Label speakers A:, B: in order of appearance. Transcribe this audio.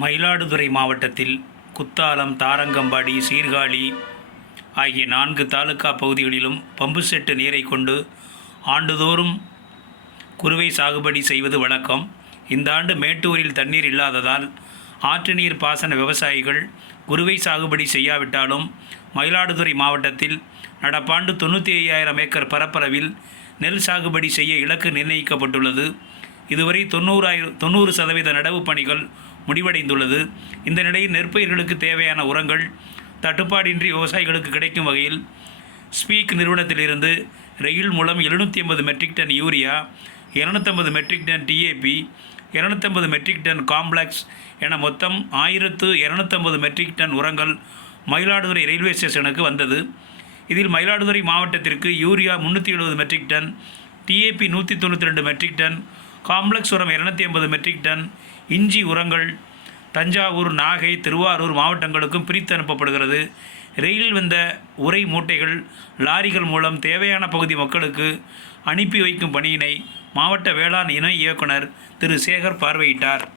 A: மயிலாடுதுறை மாவட்டத்தில் குத்தாலம் தாரங்கம்பாடி சீர்காழி ஆகிய நான்கு தாலுகா பகுதிகளிலும் பம்பு செட்டு நீரை கொண்டு ஆண்டுதோறும் குறுவை சாகுபடி செய்வது வழக்கம். இந்த ஆண்டு மேட்டூரில் தண்ணீர் இல்லாததால் ஆற்று நீர் பாசன விவசாயிகள் குறுவை சாகுபடி செய்யாவிட்டாலும் மயிலாடுதுறை மாவட்டத்தில் நடப்பாண்டு தொண்ணூற்றி ஐயாயிரம் ஏக்கர் பரப்பளவில் நெல் சாகுபடி செய்ய இலக்கு நிர்ணயிக்கப்பட்டுள்ளது. இதுவரை தொண்ணூறாயிரம் தொண்ணூறு சதவீத நடவு பணிகள் முடிவடைந்துள்ளது. இந்த நிலையில் நெற்பயிர்களுக்கு தேவையான உரங்கள் தட்டுப்பாடின்றி விவசாயிகளுக்கு கிடைக்கும் வகையில் ஸ்பீக் நிறுவனத்திலிருந்து ரயில் மூலம் எழுநூற்றி ஐம்பது மெட்ரிக் டன் யூரியா இரநூத்தம்பது மெட்ரிக் டன் டிஏபி இரநூத்தம்பது மெட்ரிக் டன் காம்ப்ளெக்ஸ் என மொத்தம் ஆயிரத்து இரநூத்தம்பது மெட்ரிக் டன் உரங்கள் மயிலாடுதுறை ரயில்வே ஸ்டேஷனுக்கு வந்தது. இதில் மயிலாடுதுறை மாவட்டத்திற்கு யூரியா முந்நூற்றி எழுபது மெட்ரிக் டன் டிஏபி நூற்றி தொண்ணூற்றி ரெண்டு மெட்ரிக் டன் காம்ப்ளெக்ஸ் உரம் இரநூத்தி ஐம்பது மெட்ரிக் டன் இஞ்சி உரங்கள் தஞ்சாவூர் நாகை திருவாரூர் மாவட்டங்களுக்கும் பிரித்து அனுப்பப்படுகிறது. ரயிலில் வந்த உரை மூட்டைகள் லாரிகள் மூலம் தேவையான பகுதி மக்களுக்கு அனுப்பி வைக்கும் பணியினை மாவட்ட வேளாண் இணை இயக்குனர் திரு சேகர் பார்வையிட்டார்.